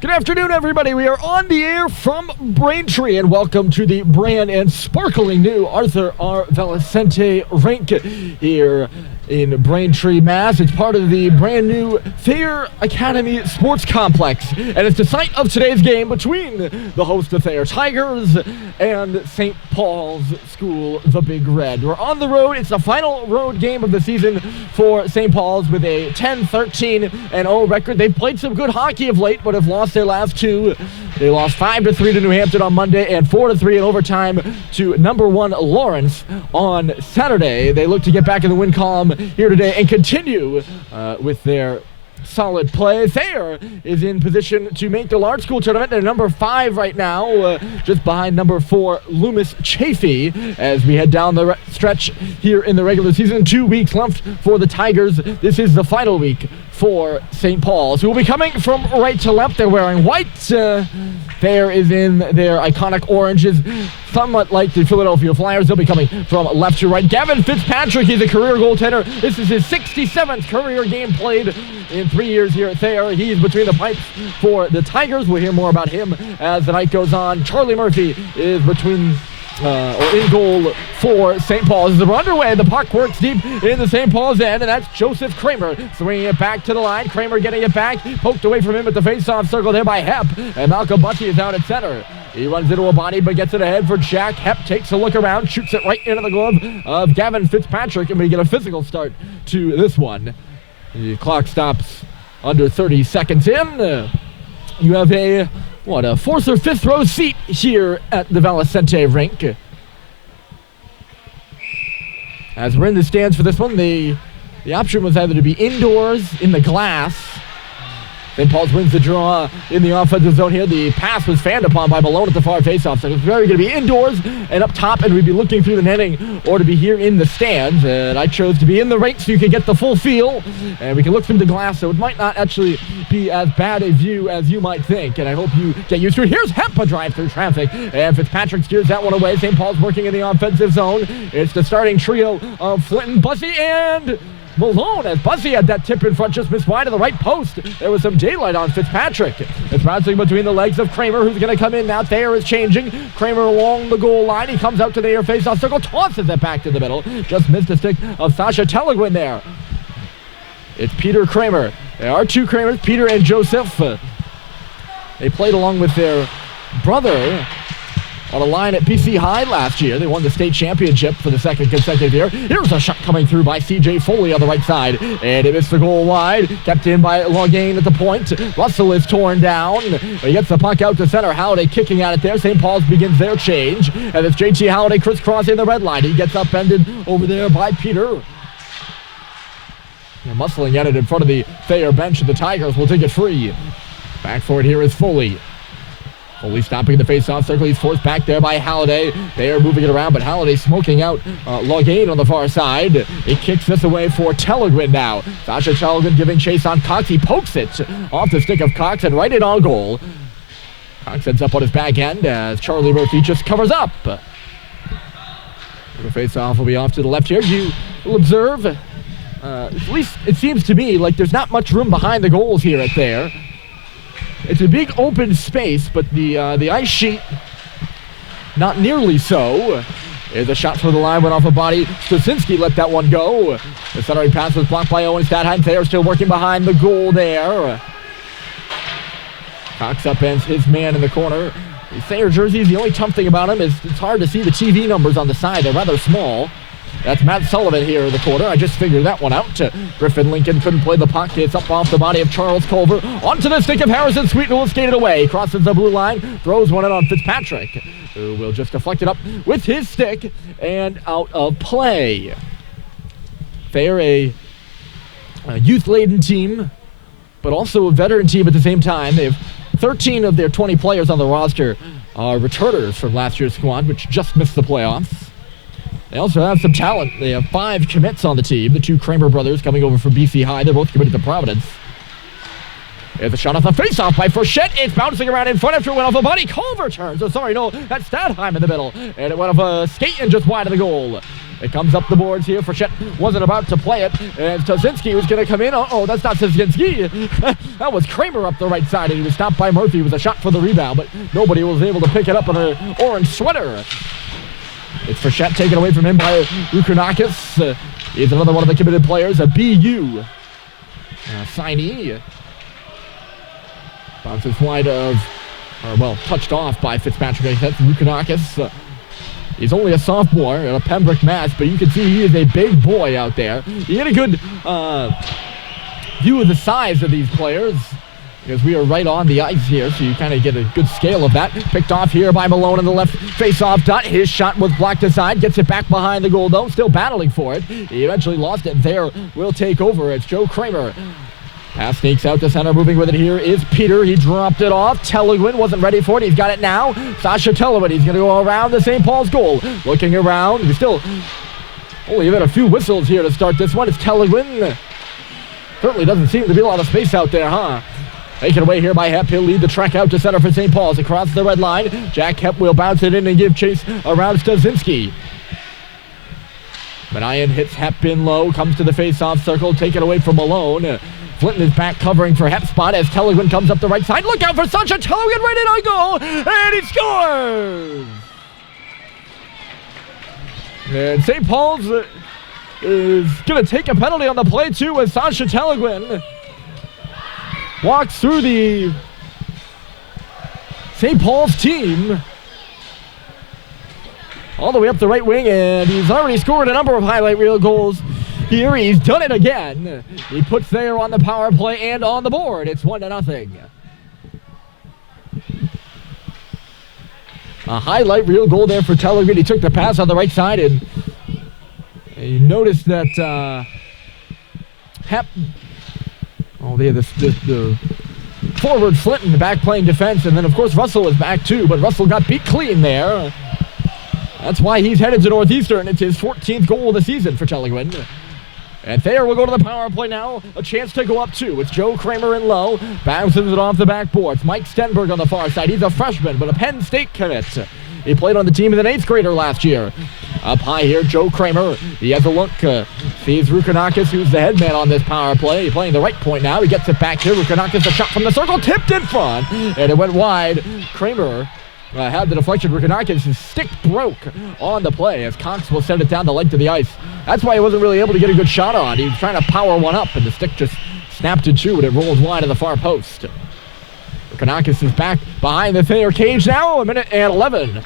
Good afternoon, everybody. We are on the air from Braintree, and welcome to the brand and sparkling new Arthur R. Valicenti Rink here in Braintree, Mass. It's part of the brand new Thayer Academy Sports Complex, and it's the site of today's game between the host of Thayer Tigers and St. Paul's School, the Big Red. We're on the road. It's the final road game of the season for St. Paul's with a 10-13-0 record. They've played some good hockey of late, but have lost their last two. They lost 5-3 to New Hampton on Monday and 4-3 in overtime to number one Lawrence on Saturday. They look to get back in the win column here today and continue with their solid play. Thayer is in position to make the large school tournament. They're number 5 right now, just behind number 4 Loomis Chaffee, as we head down the stretch here in the regular season. 2 weeks left for the Tigers. This is the final week for St. Paul's, who will be coming from right to left. They're wearing white. Thayer is in their iconic oranges, somewhat like the Philadelphia Flyers. They'll be coming from left to right. Gavin Fitzpatrick, he's a career goaltender. This is his 67th career game played in 3 years here at Thayer. He's between the pipes for the Tigers. We'll hear more about him as the night goes on. Charlie Murphy is in goal for St. Paul's. As we're underway, the puck works deep in the St. Paul's end, and that's Joseph Kramer swinging it back to the line. Kramer getting it back, poked away from him at the face-off circle there by Hepp, and Malcolm Bussey is out at center. He runs into a body, but gets it ahead for Jack. Hepp takes a look around, shoots it right into the glove of Gavin Fitzpatrick, and we get a physical start to this one. The clock stops under 30 seconds in. You have a fourth or fifth row seat here at the Valicenti Rink. As we're in the stands for this one, the option was either to be indoors in the glass. St. Paul's wins the draw in the offensive zone here. The pass was fanned upon by Malone at the far faceoff. So it's very going to be indoors and up top, and we'd be looking through the netting or to be here in the stands. And I chose to be in the rink so you can get the full feel, and we can look through the glass, so it might not actually be as bad a view as you might think. And I hope you get used to it. Here's Hemp, a drive through traffic, and Fitzpatrick steers that one away. St. Paul's working in the offensive zone. It's the starting trio of Flinton, Bussey, and Malone, as Bussey had that tip in front, just missed wide of the right post. There was some daylight on Fitzpatrick. It's bouncing between the legs of Kramer, who's going to come in now. Thayer is changing. Kramer along the goal line. He comes out to the near face-off circle, tosses it back to the middle. Just missed a stick of Sasha Telegin there. It's Peter Kramer. There are two Kramers, Peter and Joseph. They played along with their brother on a line at BC High last year. They won the state championship for the second consecutive year. Here's a shot coming through by C.J. Foley on the right side, and it missed the goal wide. Kept in by Logain at the point. Russell is torn down. He gets the puck out to center. Halliday kicking at it there. St. Paul's begins their change, and it's J.T. Halliday crisscrossing the red line. He gets upended over there by Peter. They're muscling at it in front of the Thayer bench, and the Tigers will take it free. Back for it here is Foley. Foley stopping the face-off circle. He's forced back there by Halliday. They are moving it around, but Halliday smoking out Logain on the far side. He kicks this away for Telegin now. Sasha Telegin giving chase on Cox. He pokes it off the stick of Cox and right in on goal. Cox ends up on his back end as Charlie Murphy just covers up. The face-off will be off to the left here. You will observe, at least it seems to me, like there's not much room behind the goals here at Thayer. It's a big open space, but the ice sheet, not nearly so. There's a shot for the line, went off a body. Stosinski let that one go. The centering pass was blocked by Owen Stadheim. Thayer still working behind the goal there. Cox upends his man in the corner. The Thayer jersey, the only tough thing about him is it's hard to see the TV numbers on the side. They're rather small. That's Matt Sullivan here in the corner. I just figured that one out. Griffin Lincoln couldn't play the puck. It's up off the body of Charles Culver. Onto the stick of Harrison Sweeten, who will skate it away. Crosses the blue line. Throws one in on Fitzpatrick, who will just deflect it up with his stick and out of play. Thayer, a youth-laden team, but also a veteran team at the same time. They have 13 of their 20 players on the roster are returners from last year's squad, which just missed the playoffs. They also have some talent. They have 5 commits on the team. The 2 Kramer brothers coming over from BC High. They're both committed to Providence. There's a shot off the face-off by Frechette. It's bouncing around in front after it went off a body. Culver turns. Oh, sorry, no, that's Stadheim in the middle. And it went off a skate and just wide of the goal. It comes up the boards here. Frechette wasn't about to play it. And Stasinski was going to come in. Oh, that's not Stasinski. That was Kramer up the right side, and he was stopped by Murphy. It was a shot for the rebound, but nobody was able to pick it up on an orange sweater. It's Frechette taken away from him by Rukanakis. He's another one of the committed players, a BU signee. Bounces wide touched off by Fitzpatrick. That's Rukanakis. He's only a sophomore at a Pembroke, Mass, but you can see he is a big boy out there. You get a good view of the size of these players because we are right on the ice here, so you kind of get a good scale of that. Picked off here by Malone in the left face-off dot. His shot was blocked aside. Gets it back behind the goal, though. Still battling for it. He eventually lost it. Thayer will take over. It's Joe Kramer. Pass sneaks out to center. Moving with it here is Peter. He dropped it off. Telegin wasn't ready for it. He's got it now. Sasha Telegin. He's going to go around the St. Paul's goal. Looking around. He's still only had a few whistles here to start this one. It's Telegin. Certainly doesn't seem to be a lot of space out there, huh? Taken away here by Hepp. He'll lead the track out to center for St. Paul's. Across the red line. Jack Hepp will bounce it in and give chase around Stasinski. Manayan hits Hepp in low. Comes to the face-off circle. Taken away from Malone. Flinton is back covering for Hepp's spot as Telegin comes up the right side. Look out for Sasha Telegin right in on goal. And he scores! And St. Paul's is going to take a penalty on the play, too, as Sasha Telegin walks through the St. Paul's team all the way up the right wing, and he's already scored a number of highlight reel goals. Here, he's done it again. He puts Thayer on the power play and on the board. It's 1-0. A highlight reel goal there for Telegin. He took the pass on the right side, and you notice that Hepp. Oh, they have the forward Flinton back playing defense, and then of course Russell is back too, but Russell got beat clean there. That's why he's headed to Northeastern. It's his 14th goal of the season for Telegin. And Thayer will go to the power play now. A chance to go up two. It's Joe Kramer in low. Bounces it off the backboard. It's Mike Stenberg on the far side. He's a freshman, but a Penn State commit. He played on the team as an 8th grader last year. Up high here, Joe Kramer. He has a look. Sees Rukanakis, who's the head man on this power play. He's playing the right point now. He gets it back here. Rukanakis, a shot from the circle. Tipped in front. And it went wide. Kramer had the deflection. Rukanakis' stick broke on the play as Cox will send it down the length of the ice. That's why he wasn't really able to get a good shot on. He was trying to power one up, and the stick just snapped in two, and it rolls wide of the far post. Rukanakis is back behind the Thayer cage now. 1:11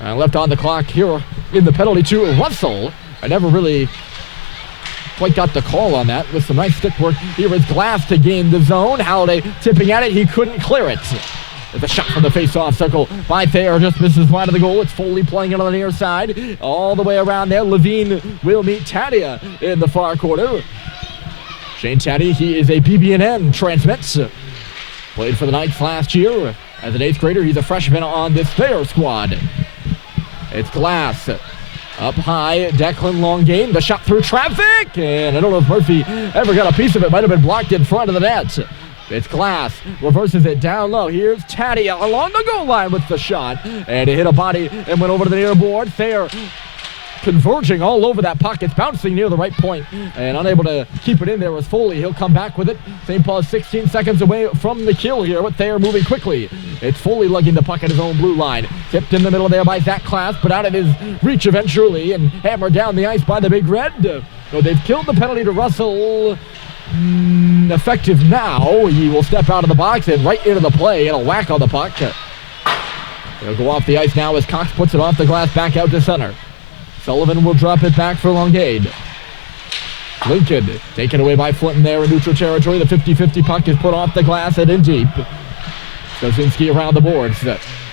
left on the clock here in the penalty to Russell. I never really quite got the call on that with some nice stick work. Here is Glass to gain the zone. Halliday tipping at it. He couldn't clear it. It's a shot from the face-off circle by Thayer. Just misses wide of the goal. It's Foley playing it on the near side. All the way around there. Levine will meet Tadia in the far corner. Shane Tadia, he is a BB&N transmits. Played for the Knights last year. As an 8th grader, he's a freshman on this Thayer squad. It's Glass. Up high, Declan long game. The shot through traffic. And I don't know if Murphy ever got a piece of it. Might have been blocked in front of the net. It's Glass, reverses it down low. Here's Tadia along the goal line with the shot. And it hit a body and went over to the near board. Thayer converging all over that puck. It's bouncing near the right point and unable to keep it in there was Foley. He'll come back with it. St. Paul's 16 seconds away from the kill here with Thayer moving quickly. It's Foley lugging the puck at his own blue line. Tipped in the middle there by Zach Klass, but out of his reach eventually and hammered down the ice by the Big Red. So they've killed the penalty to Russell. Effective now. He will step out of the box and right into the play and a whack on the puck. He'll go off the ice now as Cox puts it off the glass back out to center. Sullivan will drop it back for Longade. Lincoln taken away by Flinton there in neutral territory. The 50-50 puck is put off the glass and in deep. Stasinski around the boards.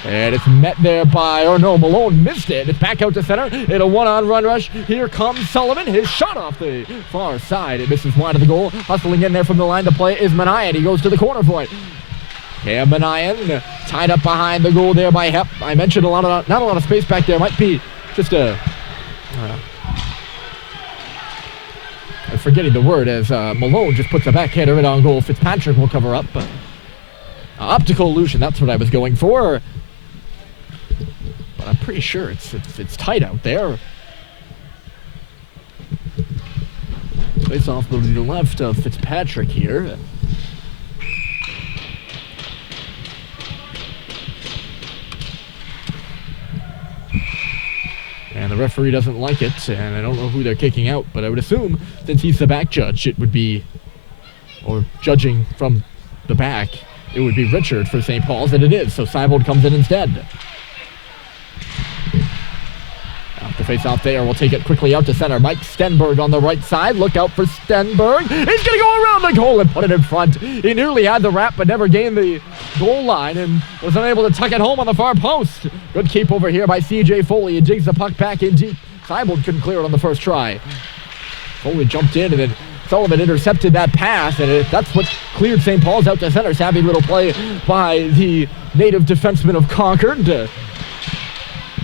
And it's met there by, Malone missed it. It's back out to center in a one-on-run rush. Here comes Sullivan. His shot off the far side. It misses wide of the goal. Hustling in there from the line to play is Manayan. He goes to the corner for it. Cam Manayan tied up behind the goal there by Hepp. I mentioned not a lot of space back there. Might be just I'm forgetting the word as Malone just puts a backhander in on goal. Fitzpatrick will cover up. Optical illusion, that's what I was going for. But I'm pretty sure it's tight out there. Face off to the left of Fitzpatrick here. And the referee doesn't like it, and I don't know who they're kicking out, but I would assume, since he's the back judge, it would be, or judging from the back, it would be Richard for St. Paul's, and it is, so Seibold comes in instead. Out to face off there, we'll take it quickly out to center. Mike Stenberg on the right side, look out for Stenberg. He's going to go around the goal and put it in front. He nearly had the wrap, but never gained the goal line and was unable to tuck it home on the far post. Good keep over here by C.J. Foley. He digs the puck back in deep. Seibold couldn't clear it on the first try. Foley jumped in, and then Sullivan intercepted that pass, and that's what cleared St. Paul's out to center. Savvy little play by the native defenseman of Concord.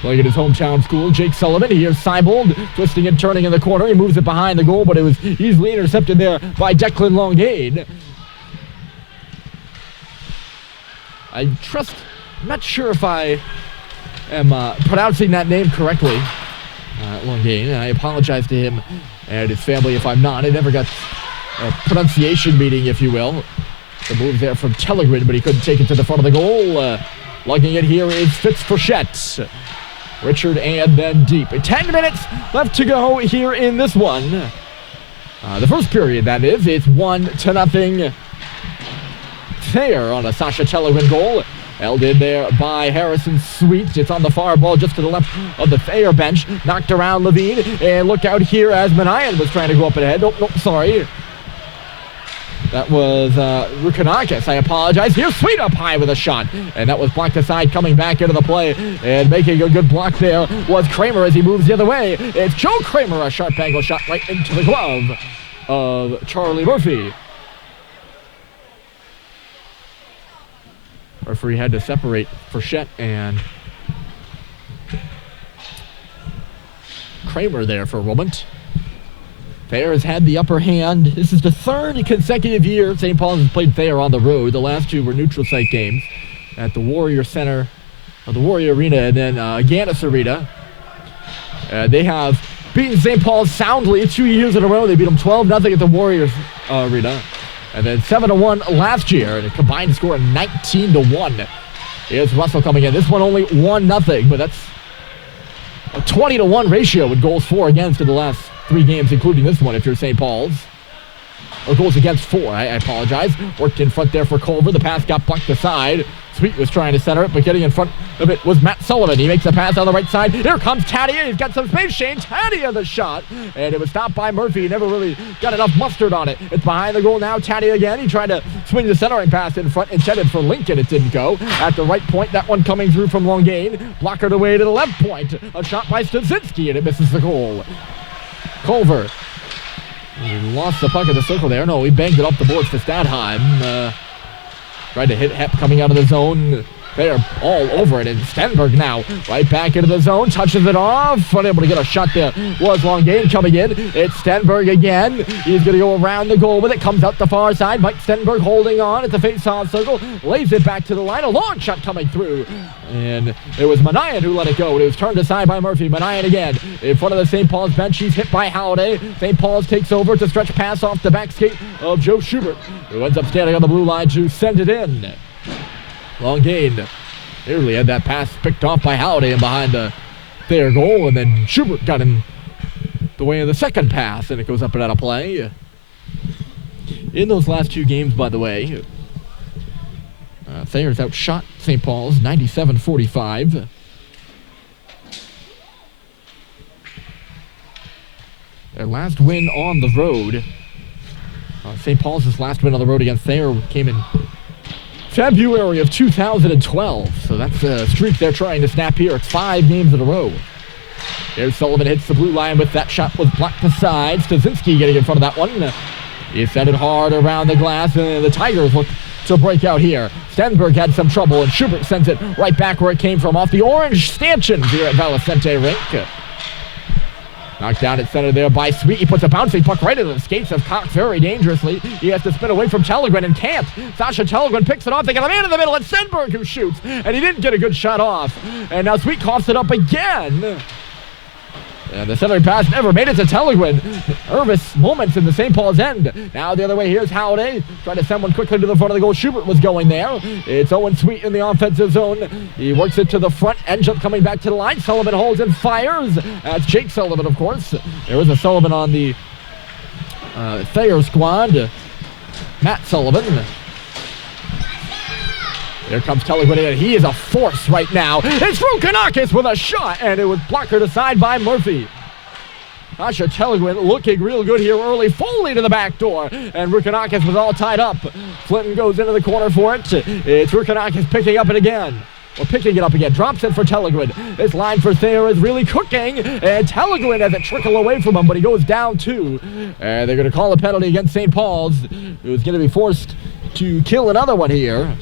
Playing at his hometown school, Jake Sullivan. Here's Seibold twisting and turning in the corner. He moves it behind the goal, but it was easily intercepted there by Declan Longain. I'm not sure if I am pronouncing that name correctly, Longain. I apologize to him and his family if I'm not. I never got a pronunciation meeting, if you will. The move there from Telegin, but he couldn't take it to the front of the goal. Lugging it here is Fitzpatrick. Richard and then deep. 10 minutes left to go here in this one. The first period, that is. It's 1-0. Thayer on a Sasha Telegin goal. Held in there by Harrison Sweet. It's on the far ball just to the left of the Thayer bench. Knocked around Levine. And look out here as Manayan was trying to go up ahead. Nope, sorry. That was Rukanakis. I apologize. Here's Sweet up high with a shot. And that was blocked aside, coming back into the play. And making a good block there was Kramer as he moves the other way. It's Joe Kramer, a sharp angle shot right into the glove of Charlie Murphy. Referee had to separate Frechette and Kramer there for a moment. Thayer has had the upper hand. This is the third consecutive year St. Paul's has played Thayer on the road. The last two were neutral site games at the Warrior Center, or the Warrior Arena, and then Gannis Arena. They have beaten St. Paul's soundly 2 years in a row. They beat them 12-0 at the Warriors Arena. And then 7-1 last year, and a combined score of 19-1. Here's Russell coming in. This one only 1-0, but that's a 20-1 ratio with goals for against in the last 3 games, including this one if you're St. Paul's. Or goals against 4, I apologize. Worked in front there for Culver. The pass got bucked aside. Sweet was trying to center it, but getting in front of it was Matt Sullivan. He makes a pass on the right side. Here comes Thayer. He's got some space. Shane Thayer the shot. And it was stopped by Murphy. He never really got enough mustard on it. It's behind the goal now. Thayer again. He tried to swing the centering pass in front, intended for Lincoln. It didn't go. At the right point, that one coming through from Longain. Blockered away to the left point. A shot by Stasinski, and it misses the goal. Culver. He lost the puck in the circle there. No, he banged it off the boards for Stadheim. Tried to hit Hep coming out of the zone. They're all over it, and Stenberg now right back into the zone, touches it off, unable to get a shot there. Was Longain coming in. It's Stenberg again. He's going to go around the goal with it, comes out the far side. Mike Stenberg holding on at the face-off circle, lays it back to the line. A long shot coming through, and it was Manayan who let it go. It was turned aside by Murphy. Manayan again in front of the St. Paul's bench. He's hit by Halliday. St. Paul's takes over to stretch pass off the back skate of Joe Schubert, who ends up standing on the blue line to send it in. Longain nearly had that pass picked off by Halliday and behind the Thayer goal, and then Schubert got in the way of the second pass, and it goes up and out of play. In those last 2 games, by the way, Thayer's outshot St. Paul's 97-45. Their last win on the road, St. Paul's last win on the road against Thayer came in February of 2012, so that's a streak they're trying to snap here. It's 5 games in a row. There's Sullivan hits the blue line with that shot was blocked aside. Stasinski getting in front of that one. He sent it hard around the glass, and the Tigers look to break out here. Stenberg had some trouble, and Schubert sends it right back where it came from, off the orange stanchions here at Valicenti Rink. Knocked down at center there by Sweet. He puts a bouncing puck right into the skates of Cox very dangerously. He has to spin away from Telegin and can't. Sasha Telegin picks it off. They got a man in the middle. It's Stenberg who shoots, and he didn't get a good shot off. And now Sweet coughs it up again. And the centering pass never made it to Telegin. Nervous moments in the St. Paul's end. Now the other way, here's Halliday. Trying to send one quickly to the front of the goal. Schubert was going there. It's Owen Sweet in the offensive zone. He works it to the front. Ends up coming back to the line. Sullivan holds and fires. That's Jake Sullivan, of course. There was a Sullivan on the Thayer squad. Matt Sullivan. Here comes Telegin, and he is a force right now. It's Rukanakis with a shot, and it was blockered aside by Murphy. Sasha Telegin looking real good here early. Foley to the back door, and Rukanakis was all tied up. Flinton goes into the corner for it. It's Rukanakis picking up it again. Picking it up again. Drops it for Telegin. This line for Thayer is really cooking, and Telegin has it trickle away from him, but he goes down two. And they're going to call a penalty against St. Paul's, who's going to be forced to kill another one here.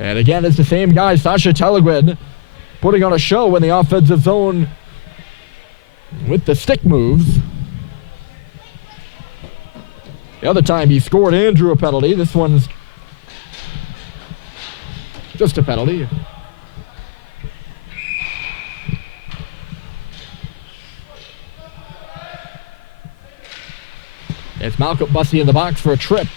And again, it's the same guy, Sasha Telegin, putting on a show in the offensive zone with the stick moves. The other time he scored and drew a penalty. This one's just a penalty. It's Malcolm Bussey in the box for a trip.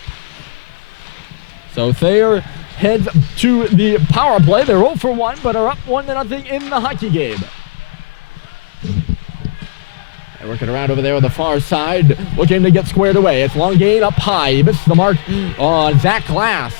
So Thayer heads to the power play. They're 0 for 1, but are up 1-0 in the hockey game. And working around over there on the far side, looking to get squared away. It's Longain up high. He missed the mark on Zach Glass.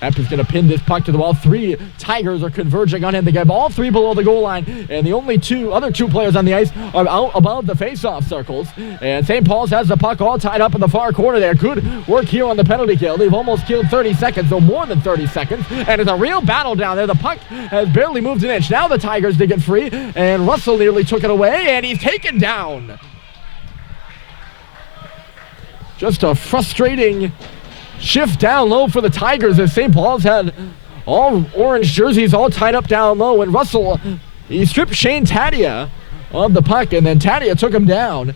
Apper's going to pin this puck to the wall. 3 Tigers are converging on him. They get all 3 below the goal line, and the only other two players on the ice are out above the face-off circles. And St. Paul's has the puck all tied up in the far corner there. Good work here on the penalty kill. They've almost killed 30 seconds, so more than 30 seconds. And it's a real battle down there. The puck has barely moved an inch. Now the Tigers dig it free, and Russell nearly took it away, and he's taken down. Just a frustrating shift down low for the Tigers as St. Paul's had all orange jerseys all tied up down low, and Russell, he stripped Shane Tadia of the puck, and then Tadia took him down.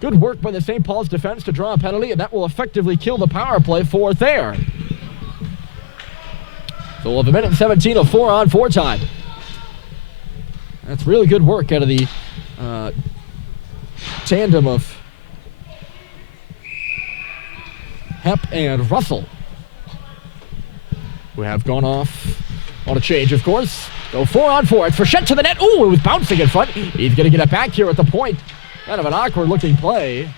Good work by the St. Paul's defense to draw a penalty, and that will effectively kill the power play for Thayer. So we'll have 1:17 of 4-on-4 time. That's really good work out of the tandem of Hep and Russell, who have gone off on a change, of course. So 4-on-4. It's Frechette to the net. Ooh, it was bouncing in front. He's going to get it back here at the point. Kind of an awkward-looking play.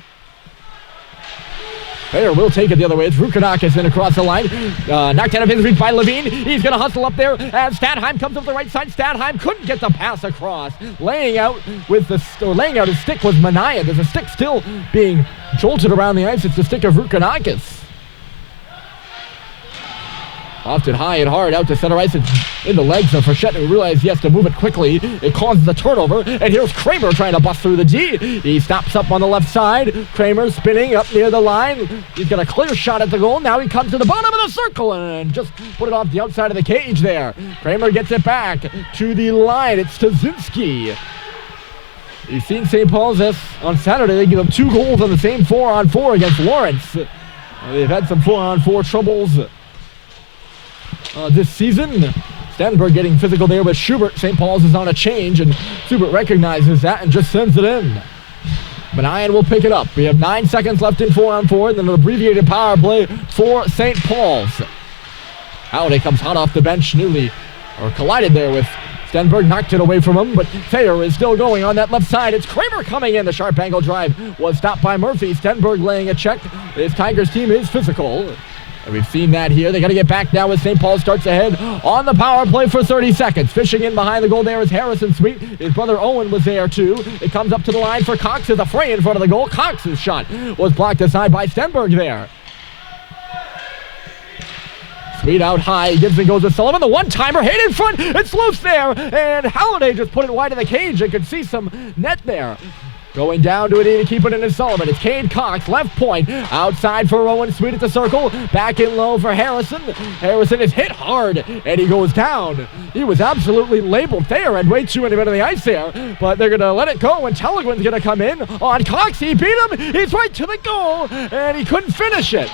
Thayer will take it the other way. It's Rukanakis in across the line. Knocked out of his reach by Levine. He's going to hustle up there as Stadheim comes up the right side. Stadheim couldn't get the pass across. Laying out his stick was Mania. There's a stick still being jolted around the ice. It's the stick of Rukanakis. Often high and hard out to center ice. It's in the legs of Frechette, who realized he has to move it quickly. It causes the turnover, and here's Kramer trying to bust through the D. He stops up on the left side. Kramer spinning up near the line. He's got a clear shot at the goal. Now he comes to the bottom of the circle and just put it off the outside of the cage there. Kramer gets it back to the line. It's Stazinski. You've seen St. Paul's on Saturday. They give them 2 goals on the same 4-on-4 against Lawrence. They've had some 4-on-4 troubles this season. Stenberg getting physical there with Schubert. St. Paul's is on a change, and Schubert recognizes that and just sends it in. Manayan will pick it up. We have 9 seconds left in 4-on-4, and then an abbreviated power play for St. Paul's. Halliday comes hot off the bench, collided there with Stenberg, knocked it away from him, but Thayer is still going on that left side. It's Kramer coming in. The sharp angle drive was stopped by Murphy. Stenberg laying a check. This Tigers team is physical. And we've seen that here. They got to get back now as St. Paul starts ahead on the power play for 30 seconds. Fishing in behind the goal there is Harrison Sweet. His brother Owen was there too. It comes up to the line for Cox. There's a fray in front of the goal. Cox's shot was blocked aside by Stenberg there. Sweet out high. Gibson goes to Sullivan. The one-timer hit in front. It's loose there. And Halliday just put it wide of the cage. You could see some net there. Going down to it to keep it in his Sullivan. It's Cade Cox, left point. Outside for Owen Sweet at the circle. Back in low for Harrison. Harrison is hit hard, and he goes down. He was absolutely labeled. Thayer had way too many men on the ice there, but they're going to let it go, and Telegin's going to come in on Cox. He beat him. He's right to the goal, and he couldn't finish it.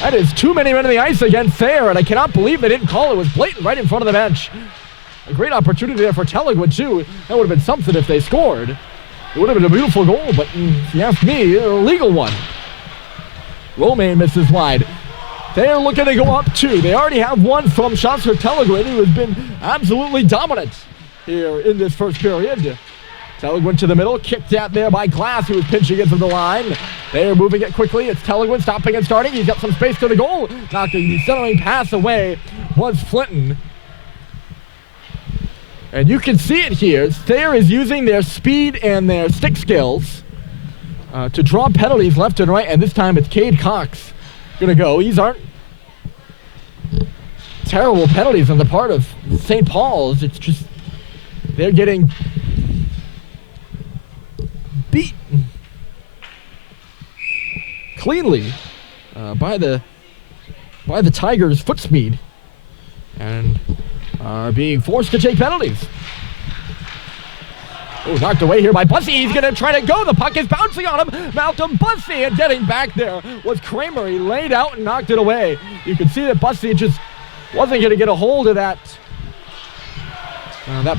That is too many men on the ice against Thayer, and I cannot believe they didn't call it. It was blatant right in front of the bench. A great opportunity there for Telegin, too. That would have been something if they scored. It would have been a beautiful goal, but if you ask me, an illegal one. Romain misses wide. They're looking to go up 2. They already have one from shots for Telegin, who has been absolutely dominant here in this first period. Telegin to the middle, kicked out there by Glass, who was pinching into the line. They're moving it quickly. It's Telegin stopping and starting. He's got some space to the goal. Knocking the centering pass away was Flinton. And you can see it here. Thayer is using their speed and their stick skills to draw penalties left and right. And this time it's Cade Cox going to go. These aren't terrible penalties on the part of St. Paul's. It's just they're getting beaten cleanly by the Tigers' foot speed and are being forced to take penalties. Oh, knocked away here by Bussey. He's going to try to go. The puck is bouncing on him. Malcolm Bussey, and getting back there was Kramer. He laid out and knocked it away. You can see that Bussey just wasn't going to get a hold of that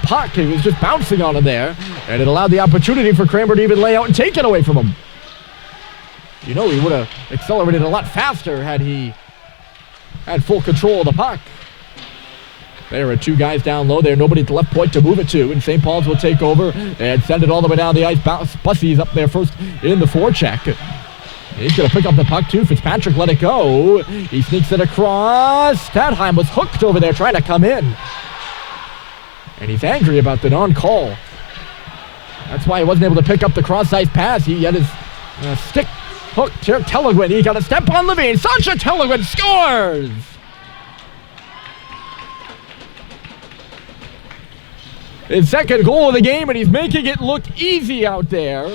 puck. He was just bouncing on him there, and it allowed the opportunity for Kramer to even lay out and take it away from him. You know, he would have accelerated a lot faster had he had full control of the puck. There are 2 guys down low there, nobody at the left point to move it to, and St. Paul's will take over and send it all the way down the ice. Bussey's up there first in the forecheck. He's going to pick up the puck too. Fitzpatrick let it go. He sneaks it across. Stadheim was hooked over there trying to come in. And he's angry about the non-call. That's why he wasn't able to pick up the cross-ice pass. He had his stick hooked to Telegin. He got a step on Levine. Sasha Telegin scores! His second goal of the game, and he's making it look easy out there.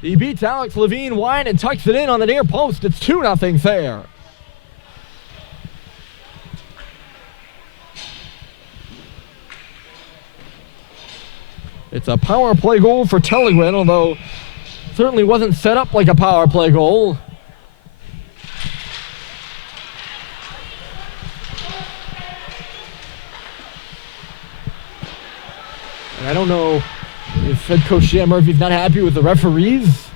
He beats Alex Levine wide and tucks it in on the near post. It's 2-0 Thayer. It's a power play goal for Telegin, although certainly wasn't set up like a power play goal. And I don't know if head coach Shan Murphy's not happy with the referees.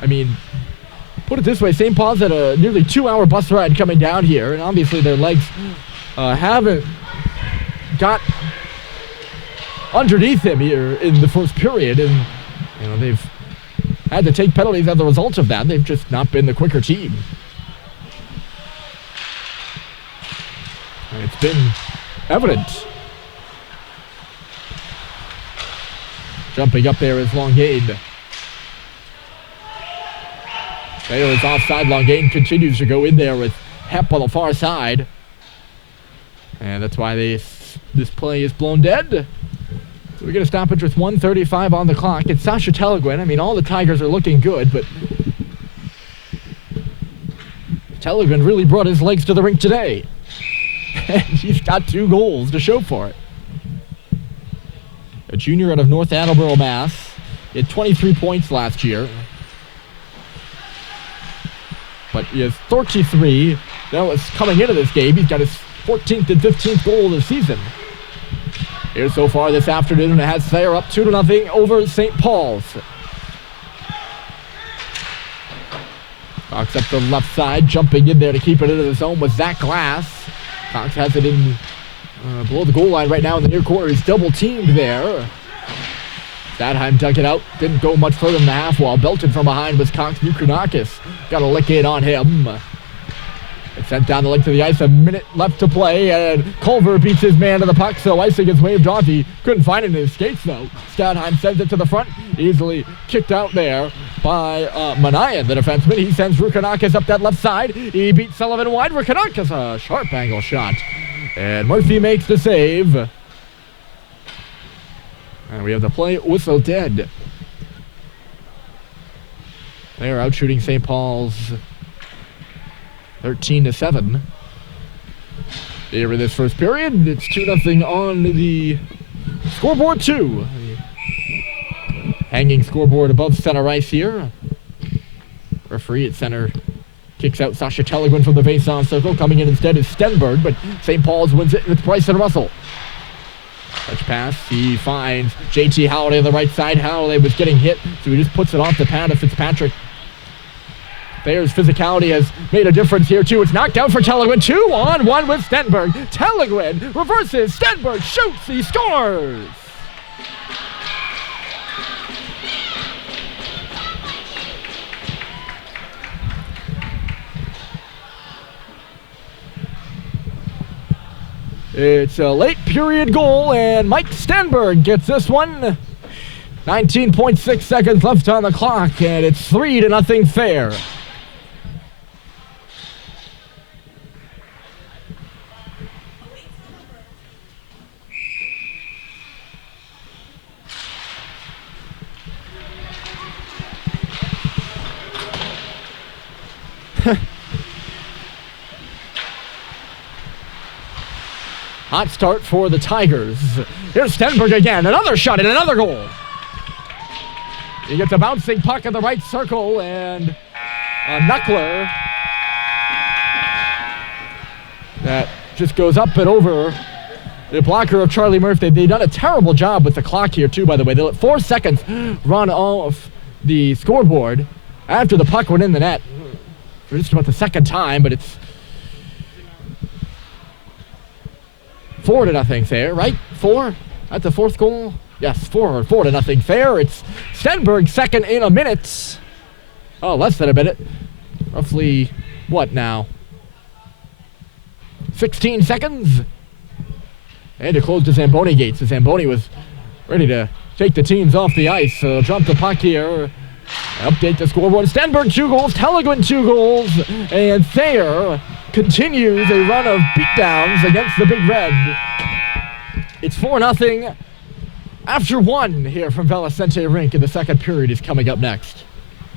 I mean, put it this way, St. Paul's had a nearly 2-hour bus ride coming down here, and obviously their legs haven't got underneath him here in the first period, and you know they've had to take penalties as a result of that. They've just not been the quicker team. And it's been evident. Jumping up there is Longain. Thayer is offside. Longain continues to go in there with Hep on the far side. And that's why this play is blown dead. So we're going to stop it with 1:35 on the clock. It's Sasha Telegin. I mean, all the Tigers are looking good, but Telegin really brought his legs to the rink today. And he's got 2 goals to show for it. A junior out of North Attleboro, Mass. He had 23 points last year. But he has 33. That was coming into this game. He's got his 14th and 15th goal of the season. Here so far this afternoon, and it has Thayer up 2-0 over St. Paul's. Cox up the left side, jumping in there to keep it into the zone with Zach Glass. Cox has it in below the goal line right now in the near corner. He's double teamed there. Stadheim dug it out. Didn't go much further than the half wall. Belted from behind was Cox. Bukanakis got a lick in on him. It's sent down the length of the ice. A minute left to play, and Culver beats his man to the puck, so icing is waved off. He couldn't find it in his skates, though. Stadheim sends it to the front. Easily kicked out there by Manayan, the defenseman. He sends Rukanakis up that left side. He beats Sullivan wide. Rukanakis, a sharp angle shot. And Murphy makes the save. And we have the play whistle dead. They're out shooting St. Paul's 13-7. Here in this first period, it's 2-0 on the scoreboard too. Hanging scoreboard above center ice here. Referee at center kicks out Sasha Telegin from the face-off circle. Coming in instead is Stenberg, but St. Paul's wins it with Bryson Russell. Touch pass, he finds JT Holiday on the right side. Holiday was getting hit, so he just puts it off the pad of Fitzpatrick. Thayer's physicality has made a difference here, too. It's knocked out for Telegin. 2-on-1 with Stenberg. Telegin reverses. Stenberg shoots. He scores. It's a late period goal, and Mike Stenberg gets this one. 19.6 seconds left on the clock, and it's 3-0 Thayer. Hot start for the Tigers. Here's Stenberg again. Another shot and another goal. He gets a bouncing puck in the right circle, and a knuckler that just goes up and over the blocker of Charlie Murphy. They've done a terrible job with the clock here, too, by the way. They let 4 seconds run off the scoreboard after the puck went in the net for just about the second time, but it's 4-0 Thayer, right? 4 at the fourth goal? Yes, 4-0 Thayer. It's Stenberg second in a minute. Oh, less than a minute. Roughly, what now? 16 seconds. And to close the Zamboni gates. The Zamboni was ready to take the teams off the ice. So jump the puck here. Update the scoreboard. Stenberg 2 goals, Telegin 2 goals, and Thayer continues a run of beatdowns against the Big Red. It's 4-0 after 1 here from Valicenti Rink, and the second period is coming up next.